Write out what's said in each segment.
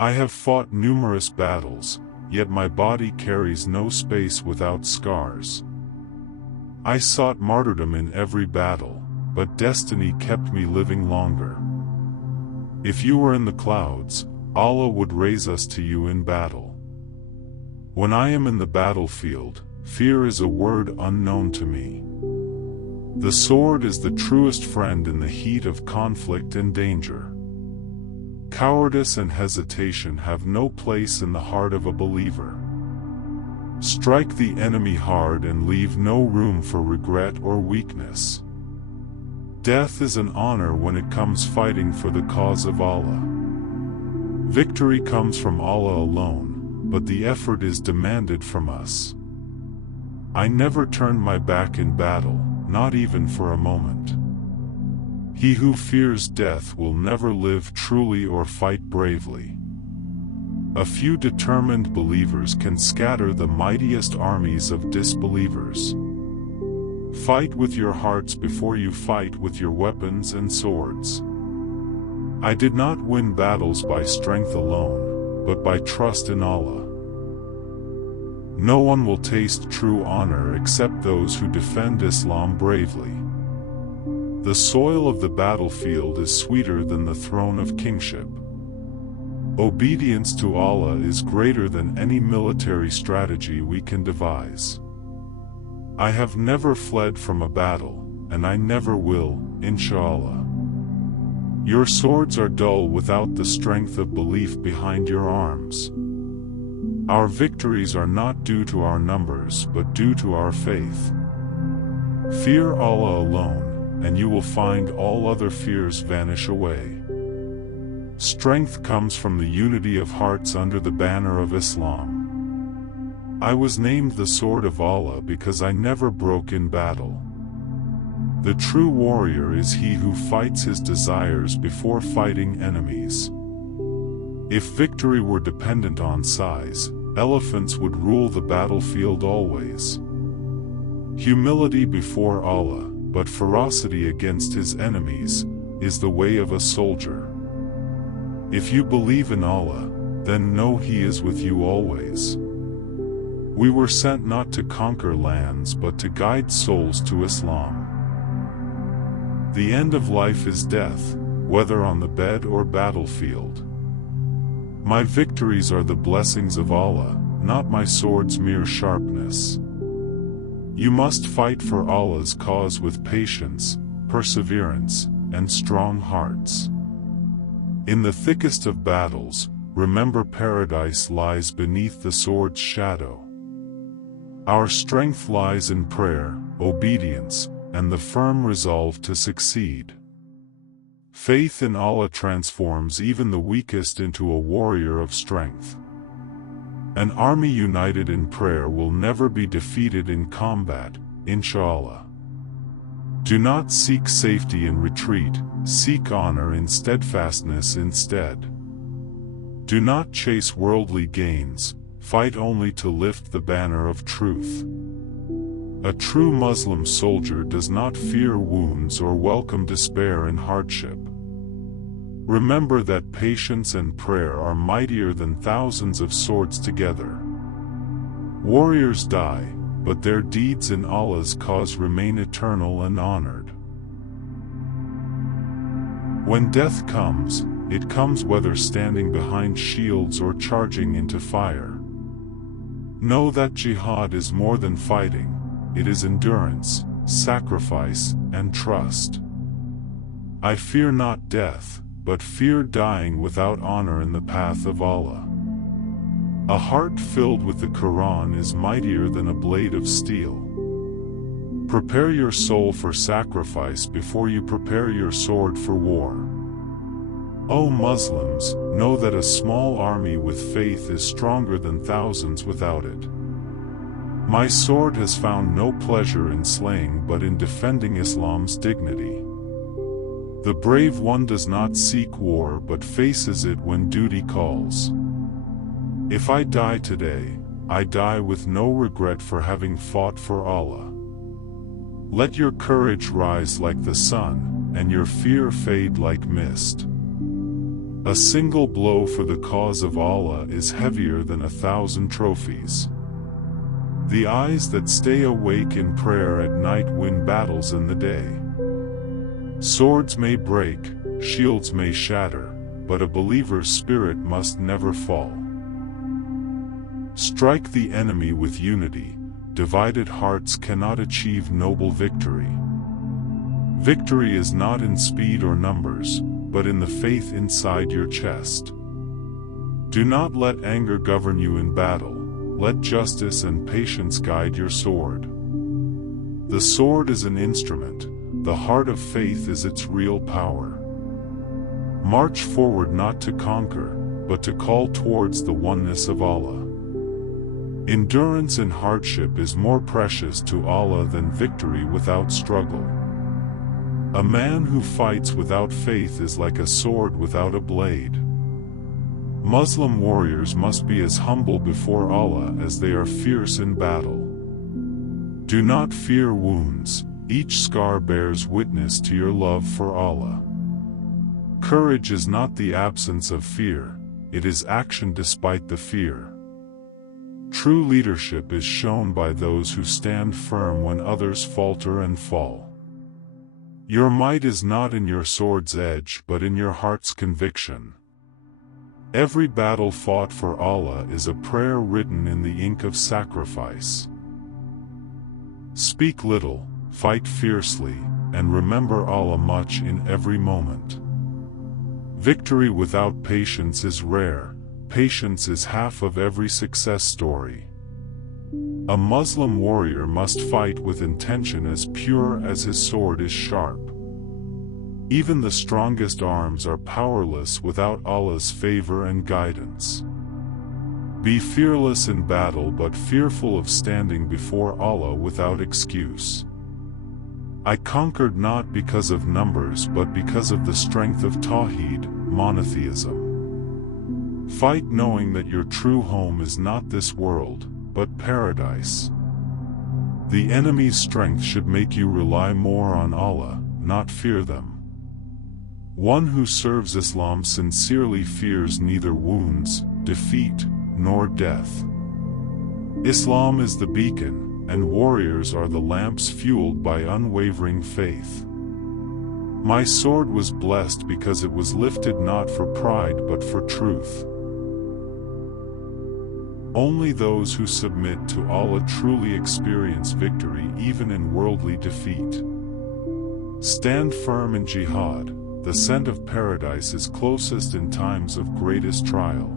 I have fought numerous battles, yet my body carries no space without scars. I sought martyrdom in every battle, but destiny kept me living longer. If you were in the clouds, Allah would raise us to you in battle. When I am in the battlefield, fear is a word unknown to me. The sword is the truest friend in the heat of conflict and danger. Cowardice and hesitation have no place in the heart of a believer. Strike the enemy hard and leave no room for regret or weakness. Death is an honor when it comes fighting for the cause of Allah. Victory comes from Allah alone, but the effort is demanded from us. I never turned my back in battle, not even for a moment. He who fears death will never live truly or fight bravely. A few determined believers can scatter the mightiest armies of disbelievers. Fight with your hearts before you fight with your weapons and swords. I did not win battles by strength alone, but by trust in Allah. No one will taste true honor except those who defend Islam bravely. The soil of the battlefield is sweeter than the throne of kingship. Obedience to Allah is greater than any military strategy we can devise. I have never fled from a battle, and I never will, inshallah. Your swords are dull without the strength of belief behind your arms. Our victories are not due to our numbers but due to our faith. Fear Allah alone, and you will find all other fears vanish away. Strength comes from the unity of hearts under the banner of Islam. I was named the sword of Allah because I never broke in battle. The true warrior is he who fights his desires before fighting enemies. If victory were dependent on size, elephants would rule the battlefield always. Humility before Allah, but ferocity against his enemies, is the way of a soldier. If you believe in Allah, then know He is with you always. We were sent not to conquer lands but to guide souls to Islam. The end of life is death, whether on the bed or battlefield. My victories are the blessings of Allah, not my sword's mere sharpness. You must fight for Allah's cause with patience, perseverance, and strong hearts. In the thickest of battles, remember paradise lies beneath the sword's shadow. Our strength lies in prayer, obedience, and the firm resolve to succeed. Faith in Allah transforms even the weakest into a warrior of strength. An army united in prayer will never be defeated in combat, inshallah. Do not seek safety in retreat, seek honor in steadfastness instead. Do not chase worldly gains, fight only to lift the banner of truth. A true Muslim soldier does not fear wounds or welcome despair and hardship. Remember that patience and prayer are mightier than thousands of swords together. Warriors die, but their deeds in Allah's cause remain eternal and honored. When death comes, it comes whether standing behind shields or charging into fire. Know that jihad is more than fighting, it is endurance, sacrifice, and trust. I fear not death, but fear dying without honor in the path of Allah. A heart filled with the Quran is mightier than a blade of steel. Prepare your soul for sacrifice before you prepare your sword for war. O Muslims, know that a small army with faith is stronger than thousands without it. My sword has found no pleasure in slaying but in defending Islam's dignity. The brave one does not seek war but faces it when duty calls. If I die today, I die with no regret for having fought for Allah. Let your courage rise like the sun, and your fear fade like mist. A single blow for the cause of Allah is heavier than 1,000 trophies. The eyes that stay awake in prayer at night win battles in the day. Swords may break, shields may shatter, but a believer's spirit must never fall. Strike the enemy with unity. Divided hearts cannot achieve noble victory. Victory is not in speed or numbers, but in the faith inside your chest. Do not let anger govern you in battle. Let justice and patience guide your sword. The sword is an instrument. The heart of faith is its real power. March forward not to conquer, but to call towards the oneness of Allah. Endurance in hardship is more precious to Allah than victory without struggle. A man who fights without faith is like a sword without a blade. Muslim warriors must be as humble before Allah as they are fierce in battle. Do not fear wounds. Each scar bears witness to your love for Allah. Courage is not the absence of fear, it is action despite the fear. True leadership is shown by those who stand firm when others falter and fall. Your might is not in your sword's edge but in your heart's conviction. Every battle fought for Allah is a prayer written in the ink of sacrifice. Speak little, fight fiercely, and remember Allah much in every moment. Victory without patience is rare. Patience is half of every success story. A Muslim warrior must fight with intention as pure as his sword is sharp. Even the strongest arms are powerless without Allah's favor and guidance. Be fearless in battle but fearful of standing before Allah without excuse. I conquered not because of numbers but because of the strength of Tawheed, monotheism. Fight knowing that your true home is not this world, but paradise. The enemy's strength should make you rely more on Allah, not fear them. One who serves Islam sincerely fears neither wounds, defeat, nor death. Islam is the beacon, and warriors are the lamps fueled by unwavering faith. My sword was blessed because it was lifted not for pride but for truth. Only those who submit to Allah truly experience victory even in worldly defeat. Stand firm in jihad. The scent of paradise is closest in times of greatest trial.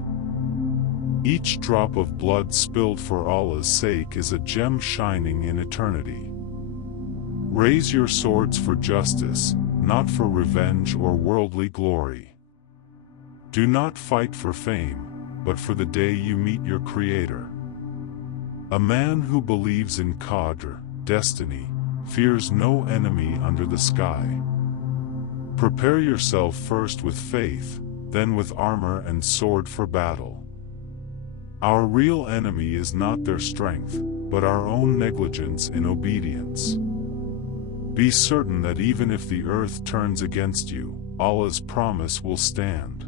Each drop of blood spilled for Allah's sake is a gem shining in eternity. Raise your swords for justice, not for revenge or worldly glory. Do not fight for fame, but for the day you meet your Creator. A man who believes in Qadr, destiny, fears no enemy under the sky. Prepare yourself first with faith, then with armor and sword for battle. Our real enemy is not their strength, but our own negligence in obedience. Be certain that even if the earth turns against you, Allah's promise will stand.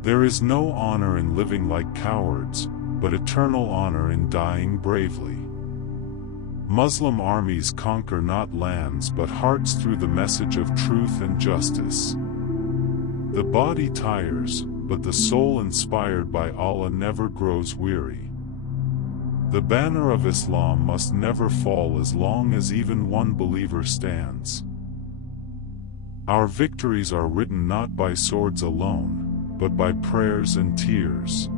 There is no honor in living like cowards, but eternal honor in dying bravely. Muslim armies conquer not lands but hearts through the message of truth and justice. The body tires, but the soul inspired by Allah never grows weary. The banner of Islam must never fall as long as even one believer stands. Our victories are written not by swords alone, but by prayers and tears.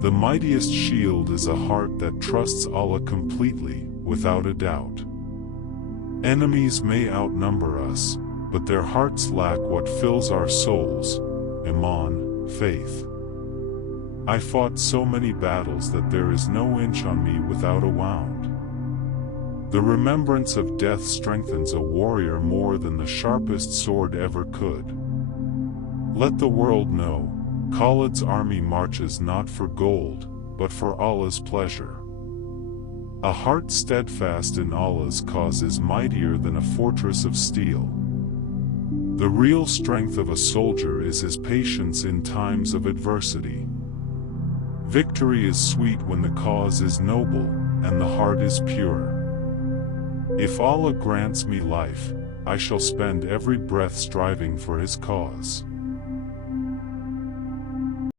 The mightiest shield is a heart that trusts Allah completely, without a doubt. Enemies may outnumber us, but their hearts lack what fills our souls, Iman, faith. I fought so many battles that there is no inch on me without a wound. The remembrance of death strengthens a warrior more than the sharpest sword ever could. Let the world know, Khalid's army marches not for gold, but for Allah's pleasure. A heart steadfast in Allah's cause is mightier than a fortress of steel. The real strength of a soldier is his patience in times of adversity. Victory is sweet when the cause is noble, and the heart is pure. If Allah grants me life, I shall spend every breath striving for His cause.